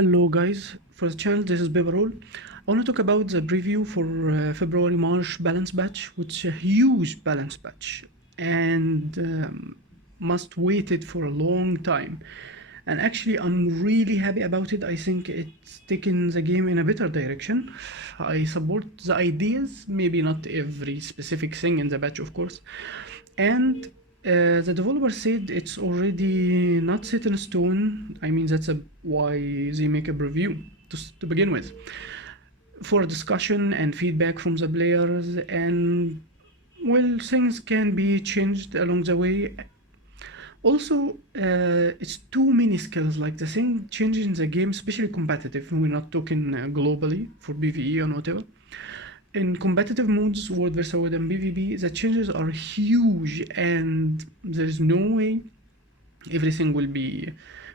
Hello guys, for the channel this is Bebarol. I want to talk about the preview for February-March balance batch, which is a huge balance batch and must waited for a long time. And actually I'm really happy about it. I think it's taken the game in a better direction. I support the ideas, maybe not every specific thing in the batch of course. And the developer said it's already not set in stone. I mean, why they make a preview to begin with. For discussion and feedback from the players, and well, things can be changed along the way. Also, it's too many skills, like the thing changes in the game, especially competitive. We're not talking globally for PvE or whatever. In competitive modes, World vs. World and PvP, the changes are huge and there's no way everything will be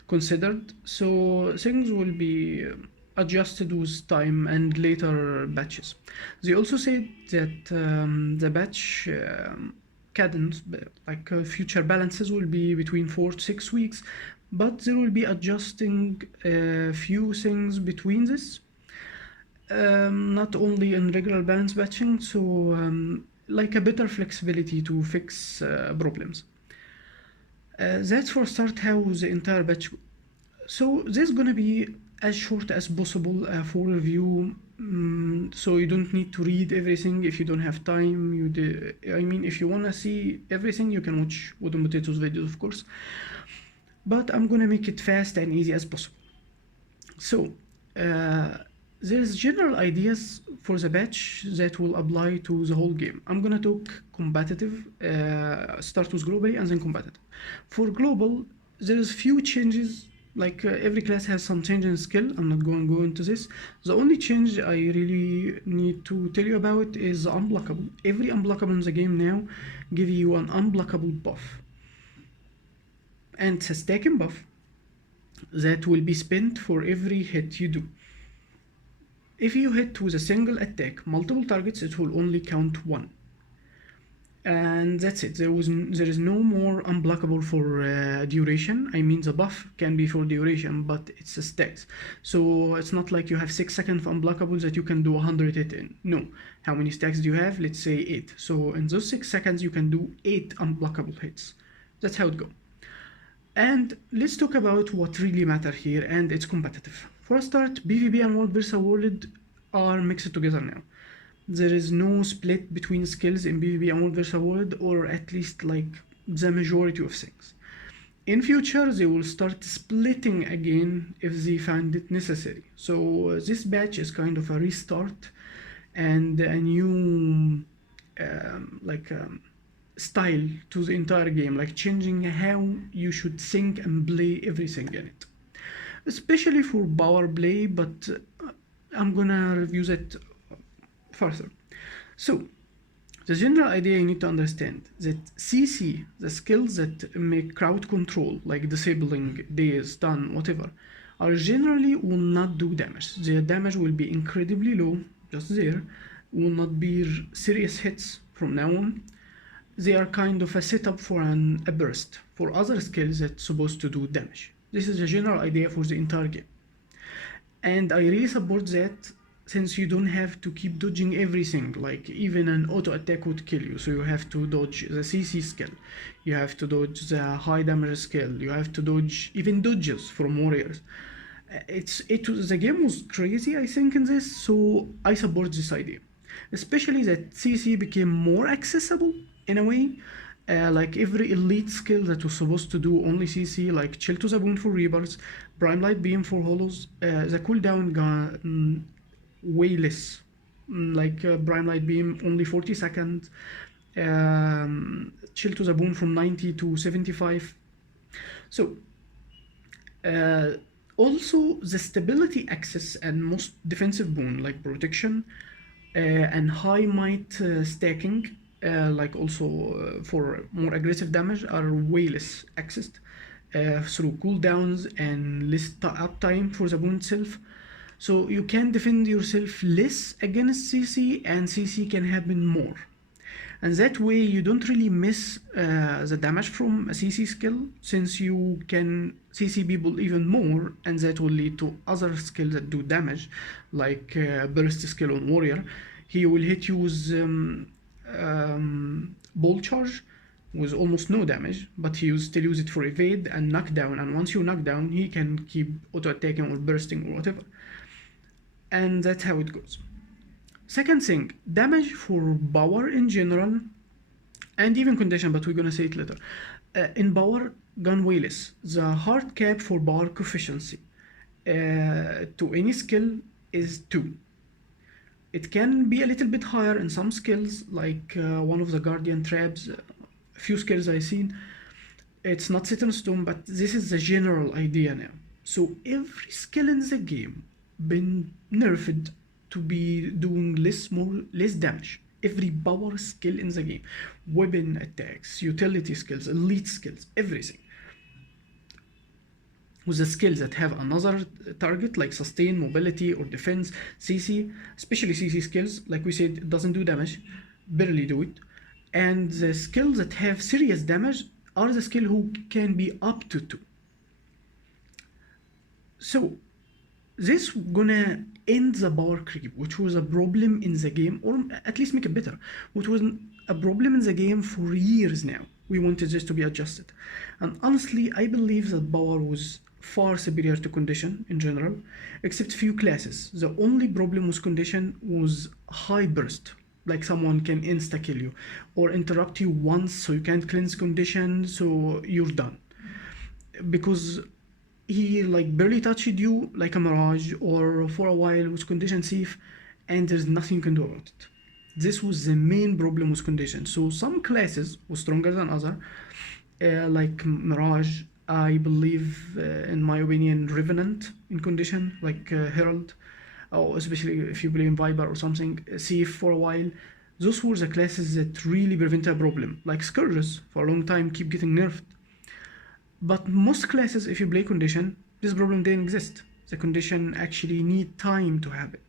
considered. So things will be adjusted with time and later batches. They also said that the batch cadence, like future balances, will be between 4 to 6 weeks, but they will be adjusting a few things between this. Not only in regular balance batching, so like a better flexibility to fix problems. That's for start how the entire batch. So this is gonna be as short as possible for review, so you don't need to read everything if you don't have time. I mean, if you wanna see everything, you can watch Wooden Potatoes videos, of course. But I'm gonna make it fast and easy as possible. So. There's general ideas for the batch that will apply to the whole game. I'm gonna talk competitive, start with globally and then competitive. For global, there's few changes, like every class has some change in skill. I'm not going to go into this. The only change I really need to tell you about is unblockable. Every unblockable in the game now give you an unblockable buff. And it's a stacking buff that will be spent for every hit you do. If you hit with a single attack multiple targets, it will only count 1. And that's it. There is no more unblockable for duration. I mean, the buff can be for duration, but it's a stacks. So it's not like you have 6 seconds of unblockables that you can do 100 hit in. No. How many stacks do you have? Let's say 8. So in those 6 seconds, you can do 8 unblockable hits. That's how it goes. And let's talk about what really matters here, and it's competitive. For a start, PvP and World vs. World are mixed together now. There is no split between skills in PvP and World vs. World, or at least like the majority of things. In future, they will start splitting again if they find it necessary. So this batch is kind of a restart and a new style to the entire game, like changing how you should think and play everything in it. Especially for power play, but I'm gonna review that further. So, the general idea you need to understand that CC, the skills that make crowd control, like disabling, daze, stun, whatever, are generally will not do damage. Their damage will be incredibly low, just there, will not be serious hits from now on. They are kind of a setup for a burst for other skills that's supposed to do damage. This is a general idea for the entire game. And I really support that, since you don't have to keep dodging everything, like even an auto attack would kill you, so you have to dodge the CC skill, you have to dodge the high damage skill, you have to dodge even dodges from warriors. The game was crazy, I think, in this, so I support this idea. Especially that CC became more accessible in a way. Like every elite skill that was supposed to do only CC, like Chill to the Bone for Reapers, Prime Light Beam for Hollows, the cooldown got way less. Like Prime Light Beam only 40 seconds, Chill to the Bone from 90 to 75. So, also the stability access and most defensive boon like protection and high might stacking, like also for more aggressive damage, are way less accessed through cooldowns and less uptime for the boon itself. So you can defend yourself less against CC, and CC can happen more. And that way you don't really miss the damage from a CC skill, since you can CC people even more, and that will lead to other skills that do damage, like burst skill on warrior. He will hit you with ball charge with almost no damage, but he will still use it for evade and knockdown, and once you knock down he can keep auto attacking or bursting or whatever, and that's how it goes. Second thing, damage for power in general, and even condition, but we're gonna say it later. In power, gun wayless, the hard cap for power coefficiency to any skill is 2. It can be a little bit higher in some skills, like one of the guardian traps, a few skills I've seen. It's not set in stone, but this is the general idea now. So every skill in the game been nerfed to be doing less damage. Every power skill in the game, weapon attacks, utility skills, elite skills, everything. With the skills that have another target like sustain, mobility, or defense, CC, especially CC skills, like we said, it doesn't do damage, barely do it. And the skills that have serious damage are the skill who can be up to 2. So this gonna end the power creep, which was a problem in the game, or at least make it better, which was a problem in the game for years now. We wanted this to be adjusted. And honestly, I believe that power was far superior to condition in general, except few classes. The only problem with condition was high burst, like someone can insta-kill you, or interrupt you once so you can't cleanse condition, so you're done. Because he like barely touched you like a mirage, or for a while was condition safe, and there's nothing you can do about it. This was the main problem with condition. So some classes were stronger than other, like mirage, I believe, in my opinion, revenant in condition, like herald, or especially if you play in viper or something, safe for a while. Those were the classes that really prevented a problem, like scourges for a long time keep getting nerfed. But most classes, if you play condition, this problem didn't exist. The condition actually need time to happen.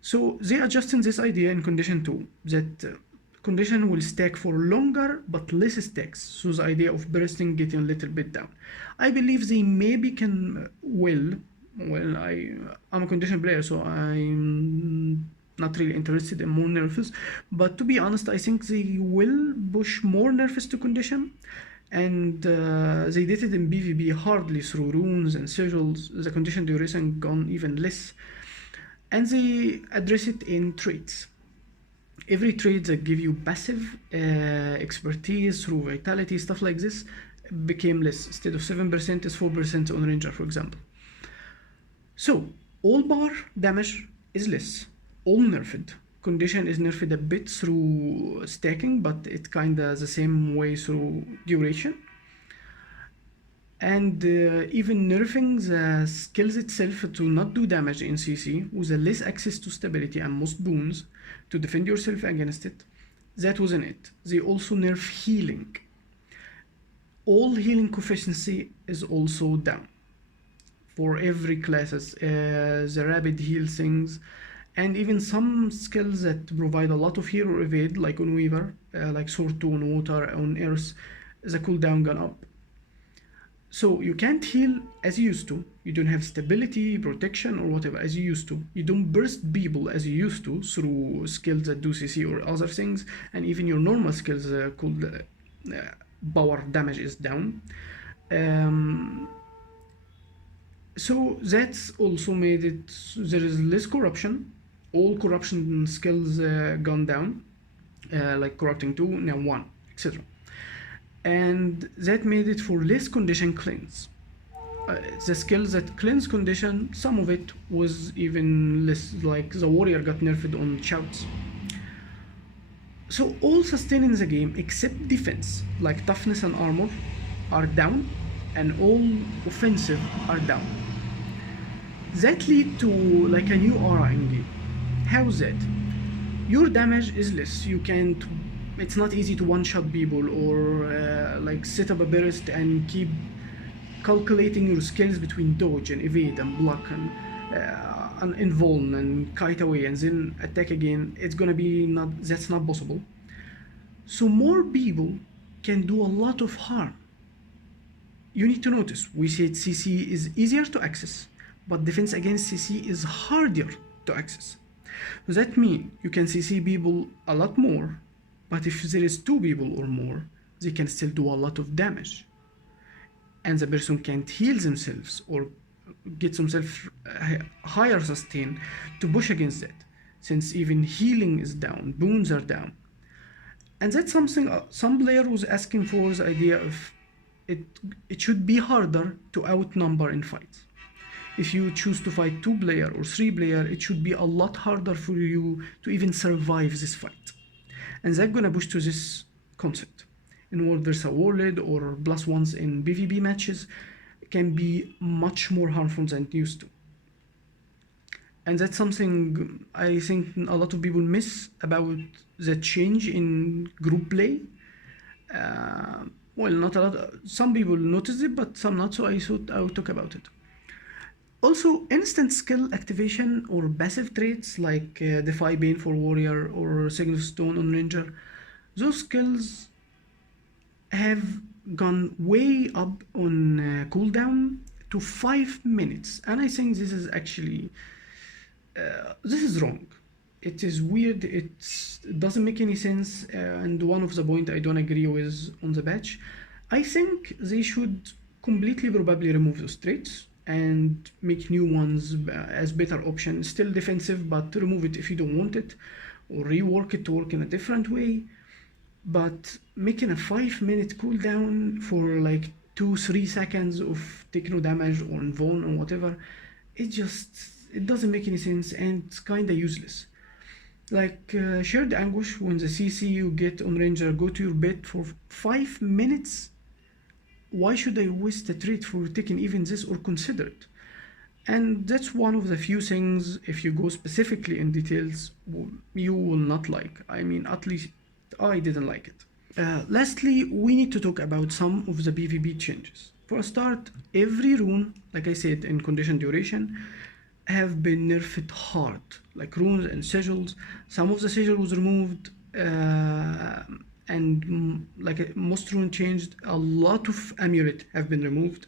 So they adjusted this idea in condition 2, that condition will stack for longer but less stacks. So the idea of bursting getting a little bit down. I believe they maybe can I'm a condition player, so I'm not really interested in more nerfs. But to be honest, I think they will push more nerfs to condition. And they did it in PvP hardly through runes and sigils. The condition duration gone even less, and they address it in traits. Every trait that give you passive expertise through vitality, stuff like this, became less. Instead of 7% is 4% on ranger, for example. So all bar damage is less, all nerfed. Condition is nerfed a bit through stacking, but it kinda the same way through duration. And even nerfing the skills itself to not do damage in CC with a less access to stability and most boons to defend yourself against it. That wasn't it. They also nerf healing. All healing coefficiency is also down for every classes. The rapid heal things, and even some skills that provide a lot of heal or evade, like on Weaver, like Sword 2 on water, on Earth, the cooldown gone up. So you can't heal as you used to. You don't have stability, protection, or whatever as you used to. You don't burst people as you used to through skills that do CC or other things, and even your normal skills called power damage is down. So that's also made it, there is less corruption. All corruption skills gone down, like corrupting 2, now 1, etc. And that made it for less condition cleanse. The skills that cleanse condition, some of it was even less, like the warrior got nerfed on shouts. So all sustain in the game except defense, like toughness and armor, are down, and all offensive are down. That lead to like a new aura in game. How's that? Your damage is less. You can't. It's not easy to one-shot people or like set up a burst and keep calculating your skills between dodge and evade and block and invuln and kite away and then attack again. It's gonna be not. That's not possible. So more people can do a lot of harm. You need to notice we said CC is easier to access, but defense against CC is harder to access. So that means you can CC people a lot more, but if there is two people or more, they can still do a lot of damage. And the person can't heal themselves or get themselves higher sustain to push against that, since even healing is down, boons are down. And that's something some player was asking for, the idea of it, it should be harder to outnumber in fights. If you choose to fight 2 player or 3 player, it should be a lot harder for you to even survive this fight. And that's gonna push to this concept. In World vs. World or +1s in PvP matches can be much more harmful than it used to. And that's something I think a lot of people miss about the change in group play. Well, not a lot. Some people notice it, but some not. So I thought I would talk about it. Also, instant skill activation or passive traits like Defy Bane for Warrior or Signal Stone on Ranger, those skills have gone way up on cooldown to 5 minutes, and I think this is actually this is wrong. It is weird. It doesn't make any sense, and one of the point I don't agree with on the patch, I think they should completely probably remove those traits and make new ones as better option. Still defensive, but remove it if you don't want it, or rework it to work in a different way. But making a 5 minute cooldown for like 2-3 seconds of take no damage or invuln or whatever, it doesn't make any sense, and it's kinda useless. Like Shared Anguish, when the CC you get on Ranger go to your bed for 5 minutes, why should I waste the trait for taking even this or consider it? And that's one of the few things, if you go specifically in details, you will not like. I mean, at least I didn't like it. Lastly, we need to talk about some of the PvP changes. For a start, every rune, like I said, in condition duration, have been nerfed hard, like runes and sigils. Some of the sigil was removed, and like most rune changed. A lot of amulet have been removed,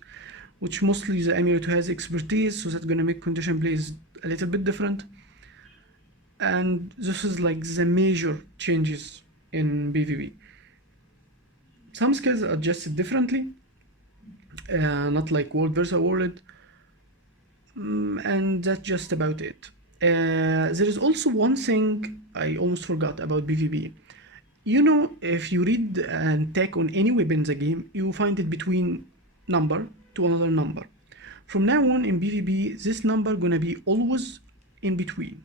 which mostly the amulet has expertise, so that's gonna make condition plays a little bit different. And this is like the major changes in PvP. Some skills are adjusted differently, not like World vs. World, and that's just about it. There is also one thing I almost forgot about PvP. You know, if you read and tag on any weapon in the game, you find it between number to another number. From now on in PvP, this number gonna be always in between.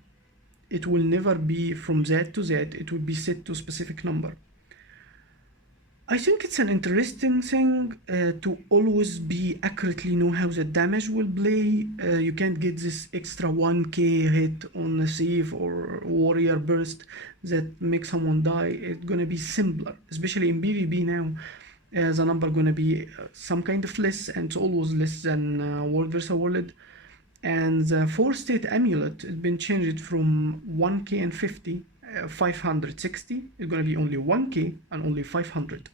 It will never be from Z to Z, it will be set to a specific number. I think it's an interesting thing to always be accurately know how the damage will play. You can't get this extra 1k hit on a save or warrior burst that makes someone die. It's gonna be simpler, especially in PvP now. The number gonna be some kind of less, and it's always less than World vs. World. And the 4-state amulet has been changed from 1k and 50, 560. It's gonna be only 1k and only 500.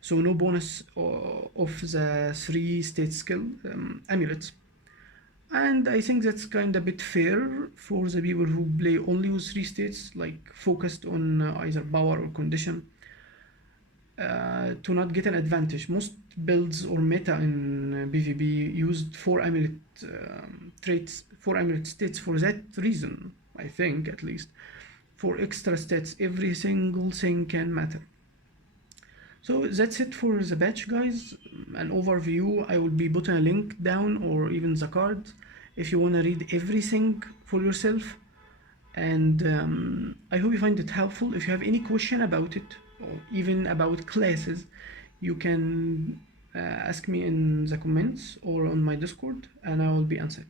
So no bonus of the 3-state skill amulets. And I think that's kind of a bit fair for the people who play only with 3 states, like focused on either power or condition, to not get an advantage. Most builds or meta in PvP used 4 amulet traits, 4 amulet states for that reason, I think at least. For extra stats, every single thing can matter. So that's it for the patch, guys. An overview. I will be putting a link down or even the card if you want to read everything for yourself. And I hope you find it helpful. If you have any question about it or even about classes, you can ask me in the comments or on my Discord, and I will be answering.